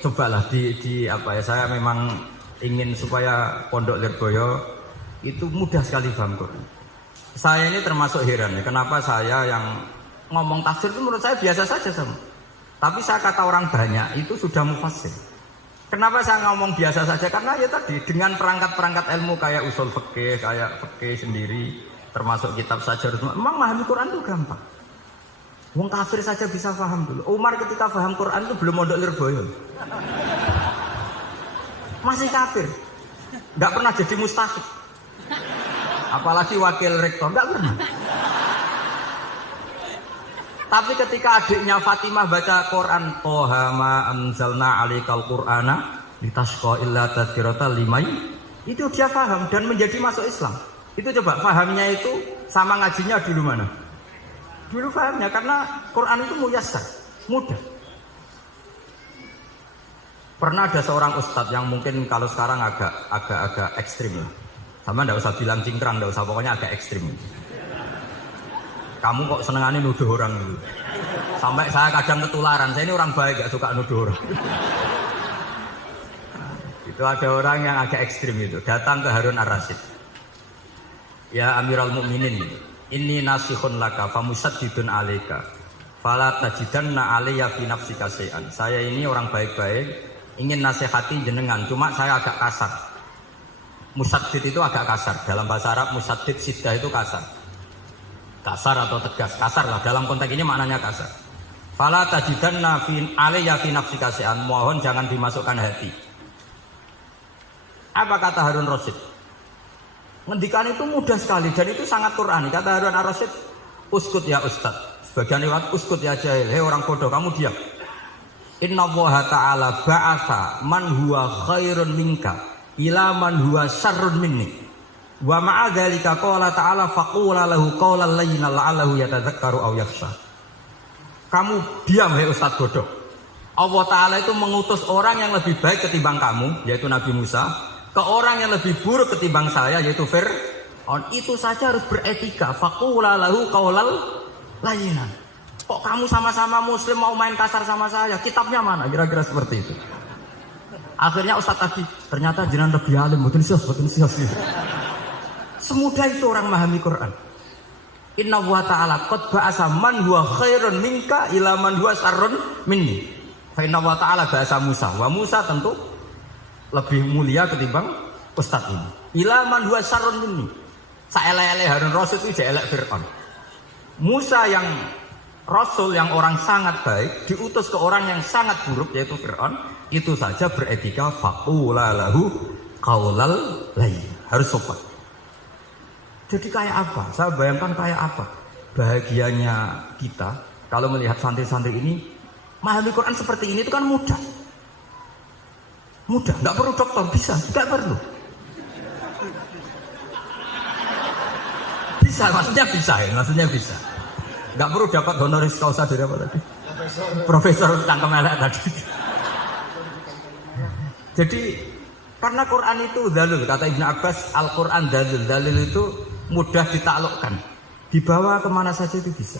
cobalah di apa ya, saya memang ingin supaya Pondok Lirboyo itu mudah sekali paham Quran. Saya ini termasuk heran ya, kenapa saya yang ngomong tafsir itu menurut saya biasa saja sama. Tapi saya kata orang banyak itu sudah mufassir. Kenapa saya ngomong biasa saja? Karena ya tadi dengan perangkat-perangkat ilmu kayak usul fikih, kayak fikih sendiri, termasuk kitab saja, memang memahami Quran itu gampang. Wong kafir saja bisa paham dulu. Umar ketika paham Quran itu belum mondok Lirboyo. Masih kafir. Enggak pernah jadi mustahik. Apalagi wakil rektor, enggak pernah. Tapi ketika adiknya Fatimah baca Quran, Toha ma anzalna alaikal Qur'ana litashqa illa tadhkiratan liman, itu dia paham dan menjadi masuk Islam. Itu coba pahamnya itu sama ngajinya dulu mana? Dulu pahamnya karena Quran itu muyassar, mudah. Pernah ada seorang ustadz yang mungkin kalau sekarang agak ekstrim lah. Sama ndak usah bilang cingkrang, ndak usah, pokoknya agak ekstrim. Kamu kok senengannya nuduh orang dulu. Sampai saya kadang ketularan, saya ini orang baik gak suka nuduh orang. Itu ada orang yang agak ekstrim itu, datang ke Harun Ar-Rasyid. Ya Amirul Mukminin, inni nasihun laka famusaddidun alaika fala tajidanna alayya fi nafsika syai'an. Saya ini orang baik-baik, ingin nasihati jenengan, cuma saya agak kasar. Musaddid itu agak kasar. Dalam bahasa Arab musaddid siddah itu kasar. Kasar atau tegas, kasar lah. Dalam konteks ini maknanya kasar. Fala tajidanna alayya fi nafsika syai'an. Mohon jangan dimasukkan hati. Apa kata Harun Rasyid? Ngendikan itu mudah sekali dan itu sangat Qur'ani. Kata Harun Ar-Rasyid, uskut ya Ustaz. Sebagian lewat uskut ya jahil. Hei orang bodoh, kamu diam. Inna Allah Ta'ala ba'atha man huwa khairun minka ila man huwa syarrun minni. Wa ma'a dzalika qala ta'ala faqula lahu qawlan layyinan la'allahu yatadzakkaru aw yakhsha. Kamu diam hei Ustaz bodoh. Allah Ta'ala itu mengutus orang yang lebih baik ketimbang kamu, yaitu Nabi Musa, ke orang yang lebih buruk ketimbang saya, yaitu Fir'aun. Itu saja harus beretika. Faqula lahu qawlan layyinan. Kok kamu sama-sama muslim mau main kasar sama saya? Kitabnya mana? Kira-kira seperti itu. Akhirnya Ustaz tadi, ternyata jenengan lebih alim, betul sios. Semudah itu orang memahami Quran. Inna wa ta'ala qad ba'asa man huwa khairun minka ila man huwa syarrun minni. Fa inna wa ta'ala ba'asa Musa. Wa Musa tentu lebih mulia ketimbang Ustaz ini. Ila man huwa syarrun minni. Saelek-elek Harun Rasyid itu elek Fir'aun. Musa yang Rasul yang orang sangat baik diutus ke orang yang sangat buruk yaitu Fir'aun, itu saja beretika faqula lahu qaulal layyin, harus sopan. Jadi kayak apa? Saya bayangkan kayak apa bahagianya kita kalau melihat santri-santri ini memahami Quran seperti ini. Itu kan mudah, nggak perlu dokter, bisa, nggak perlu. Bisa, maksudnya bisa. Nggak perlu dapat honoris causa dari apa tadi? Profesor cangkem elek tadi. Jadi karena Quran itu dalil, kata Ibnu Abbas, Al-Quran dalil itu mudah ditaklukkan, dibawa kemana saja itu bisa.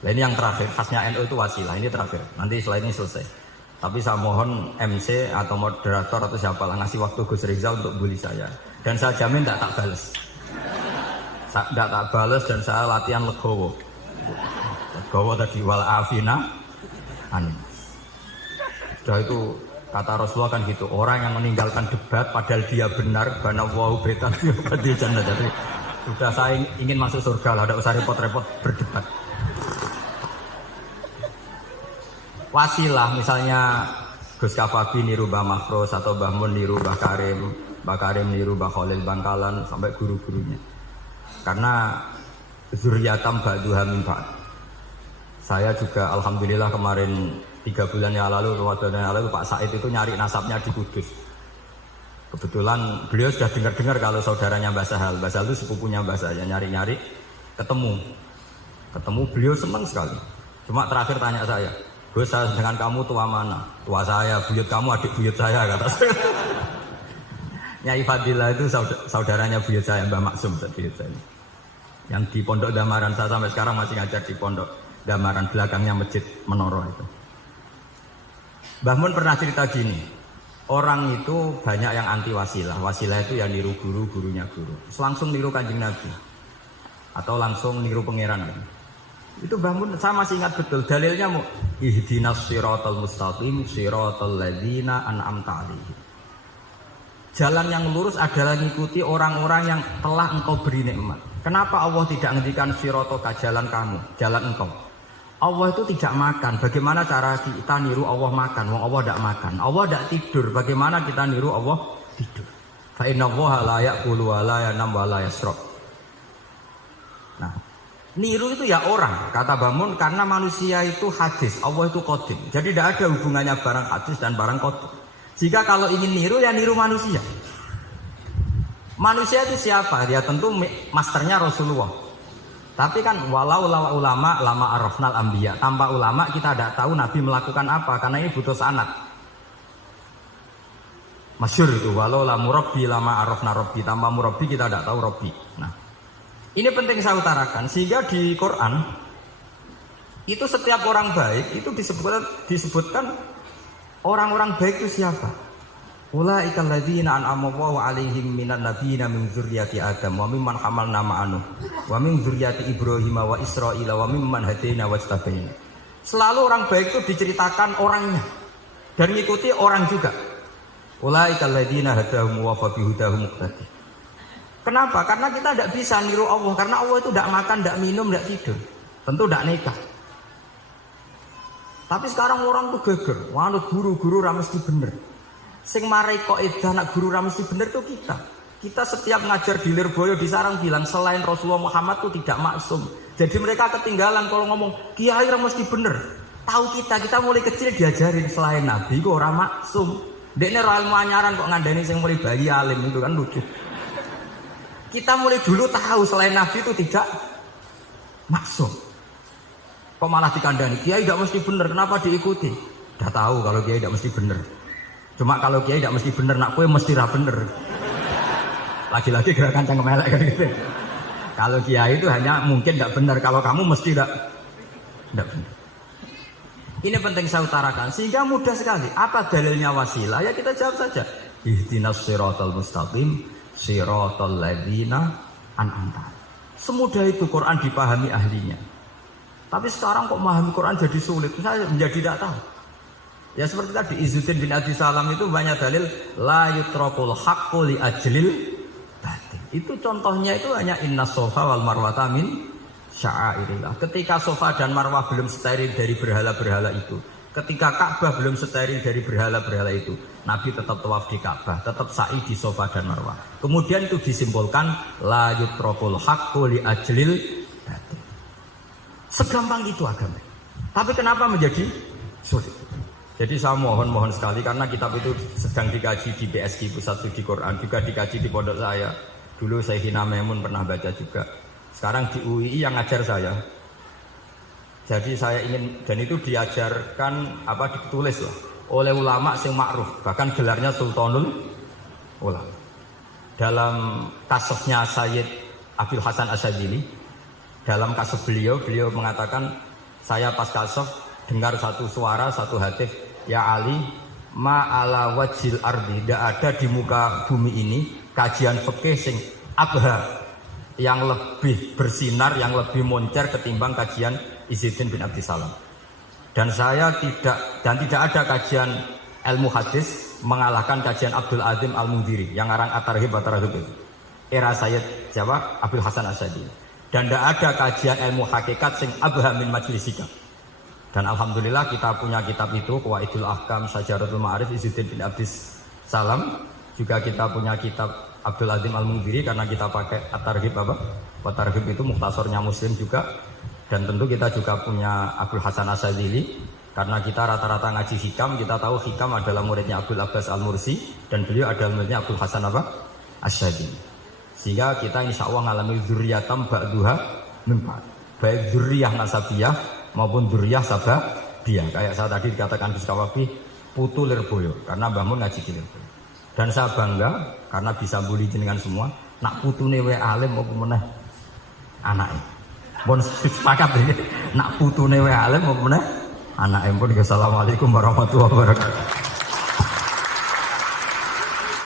Nah ini yang terakhir, khasnya NU itu wasilah, ini terakhir. Nanti setelah ini selesai. Tapi saya mohon MC atau moderator atau siapa lah ngasih waktu Gus Rizal untuk bully saya. Dan saya jamin tidak tak balas. Tidak tak balas dan saya latihan legowo. Legowo tadi wal afina. Sudah itu kata Rasulullah kan gitu. Orang yang meninggalkan debat padahal dia benar, bana wahu betan di jannah. Jadi sudah saya ingin masuk surga lah, tidak usah repot-repot berdebat. Wasilah misalnya Gus Kafabi niru Mbah Mahfuz atau Mbah Mun niru Mbah Karim niru Mbah Khalil Bangkalan sampai guru-gurunya. Karena zuriyatam ba'duha min ba'd. Saya juga alhamdulillah kemarin 3 bulan yang lalu, 2 bulan yang lalu Pak Said itu nyari nasabnya di Kudus. Kebetulan beliau sudah dengar-dengar kalau saudaranya Mbah Sahal. Mbah Sahal itu sepupunya Mbah saya, nyari-nyari ketemu beliau senang sekali. Cuma terakhir tanya saya, Gus, saya dengan kamu tua mana? Tua saya, buyut kamu adik buyut saya, kata saya. Nyai Fadilah itu saudaranya buyut saya, Mbah Maksum buyut saya. Yang di Pondok Damaran, saya sampai sekarang masih ngajar di Pondok Damaran, belakangnya Masjid Menoro itu. Mbah Mun pernah cerita gini, orang itu banyak yang anti wasilah. Wasilah itu yang niru guru, gurunya guru. Terus langsung niru Kanjeng Nabi atau langsung niru pangeran. Itu Mbah Mun saya masih ingat betul dalilnya mau ihdinas siratal mustaqim siratal ladzina an'amta 'alaihim. Jalan yang lurus adalah mengikuti orang-orang yang telah engkau beri nikmat. Kenapa Allah tidak ngendikan siratoka jalan kamu, jalan engkau? Allah itu tidak makan. Bagaimana cara kita niru Allah makan? Wong Allah tidak makan. Allah tidak tidur. Bagaimana kita niru Allah tidur? Fa inna Allaha la ya'kulu wa la yanam wa la yashrab. Nah, niru itu ya orang, kata Bamun, karena manusia itu hadis, Allah itu qadim. Jadi tidak ada hubungannya barang hadis dan barang qadim. Jika kalau ingin niru ya niru manusia. Manusia itu siapa? Ya tentu masternya Rasulullah. Tapi kan walau ulama lama arafnal anbiya. Tanpa ulama kita tidak tahu Nabi melakukan apa, karena ini butuh sanad. Masyhur itu walau la murabbi lama arafna rabbi. Tanpa murabbi kita tidak tahu rabbi. Nah, ini penting saya utarakan sehingga di Quran itu setiap orang baik itu disebutkan orang-orang baik itu siapa? Ulaikal ladzina an'ama Allahu 'alaihim minan nabiyina min dzurriyyati Adam wa mimman hamalna ma'anu wa min dzurriyyati Ibrahim wa Israila wa mimman hadaina wajtabaina. Selalu orang baik itu diceritakan orangnya dan mengikuti orang juga. Ulaikal ladzina hadahum wa fa bihudahum muqtadi. Kenapa? Karena kita tidak bisa niru Allah, karena Allah itu tidak makan, tidak minum, tidak tidur. Tentu tidak nikah. Tapi sekarang orang tuh geger, wanut guru-guru ra mesti bener. Sing marai kaidah nak guru ra mesti bener tuh kita. Kita setiap ngajar di Lirboyo di Sarang bilang selain Rasulullah Muhammad tuh tidak maksum. Jadi mereka ketinggalan kalau ngomong kiai ra mesti bener. Tahu kita mulai kecil diajarin selain Nabi kok ora maksum. Dekne ora ilmu anyaran kok ngandani sing mulai bayi alim itu kan lucu. Kita mulai dulu tahu selain Nabi itu tidak maksum. Kok malah dikandani kiai tidak mesti bener, kenapa diikuti? Udah tahu kalau kiai tidak mesti bener. Cuma kalau kiai tidak mesti bener, nak kue mesti ra bener. Lagi-lagi gerakan cangkem elek kan gitu. Kalau kiai itu hanya mungkin tidak bener, kalau kamu mesti tidak bener. Ini penting saya utarakan sehingga mudah sekali. Apa dalilnya wasilah? Ya kita jawab saja. Ihdinas siratal mustaqim siratal ladzina an'amta. Semudah itu Quran dipahami ahlinya. Tapi sekarang kok memahami Quran jadi sulit. Saya menjadi tidak tahu. Ya seperti tadi Izzuddin bin Abi Salam itu banyak dalil la yutrakul haqqu li ajlil batil. Itu contohnya itu hanya inna sofa wal marwata min sya'airillah. Ketika sofa dan marwah belum steril dari berhala-berhala itu, ketika Ka'bah belum steril dari berhala-berhala itu, Nabi tetap tawaf di Ka'bah, tetap sa'i di sofa dan marwah. Kemudian itu disimpulkan la yutrakul haqqu li ajlil batil. Segampang itu agama. Tapi kenapa menjadi sulit? Jadi saya mohon sekali karena kitab itu sedang dikaji di DSQ Pusat Studi Quran, juga dikaji di pondok saya. Dulu Sayyidina Maimun pernah baca juga. Sekarang di UII yang ngajar saya. Jadi saya ingin, dan itu diajarkan ditulis lah oleh ulama sing ma'ruf, bahkan gelarnya Sultanul Ulama. Dalam kasusnya Sayyid Abdul Hasan Asyadzili, dalam kasus beliau mengatakan saya pas kasus dengar satu suara, satu hadis, ya Ali, ma'ala wajil ardi, tidak ada di muka bumi ini kajian fikih sing abha, yang lebih bersinar, yang lebih moncer ketimbang kajian Izzuddin bin Abi Salam. Dan tidak ada kajian ilmu hadis mengalahkan kajian Abdul Azim Al-Mundhiri yang ngarang At-Targhib itu. Era Sayyid Jawa Abdul Hasan Asyadzili. Dan tidak ada kajian ilmu hakikat sing abha min majlisika. Dan alhamdulillah kita punya kitab itu, Qawaidul Ahkam Syajaratul Ma'arif Izzuddin bin Abi Salam. Juga kita punya kitab Abdul Azim Al-Mundhiri karena kita pakai At-Targhib At-Targhib itu mukhtasornya Muslim juga. Dan tentu kita juga punya Abdul Hasan Asyadzili karena kita rata-rata ngaji hikam, kita tahu hikam adalah muridnya Abdul Abbas Al-Mursi dan beliau adalah muridnya Abdul Hasan Asyadzili. Sehingga kita insya Allah ngalami dzurriyatam ba'duha min ba'd. Baik dzurriyah nasabiyah maupun dzurriyah sababiyah. Kayak saya tadi dikatakan Gus Kawabi putu Lirboyo karena Mbah Mun ngaji di Lirboyo. Dan saya bangga karena bisa bully jenengan semua. Nak putune wae alim apa meneh anake. Pun sepakat ini. Nak putune wae alim apa meneh Anak pun assalamualaikum warahmatullahi wabarakatuh.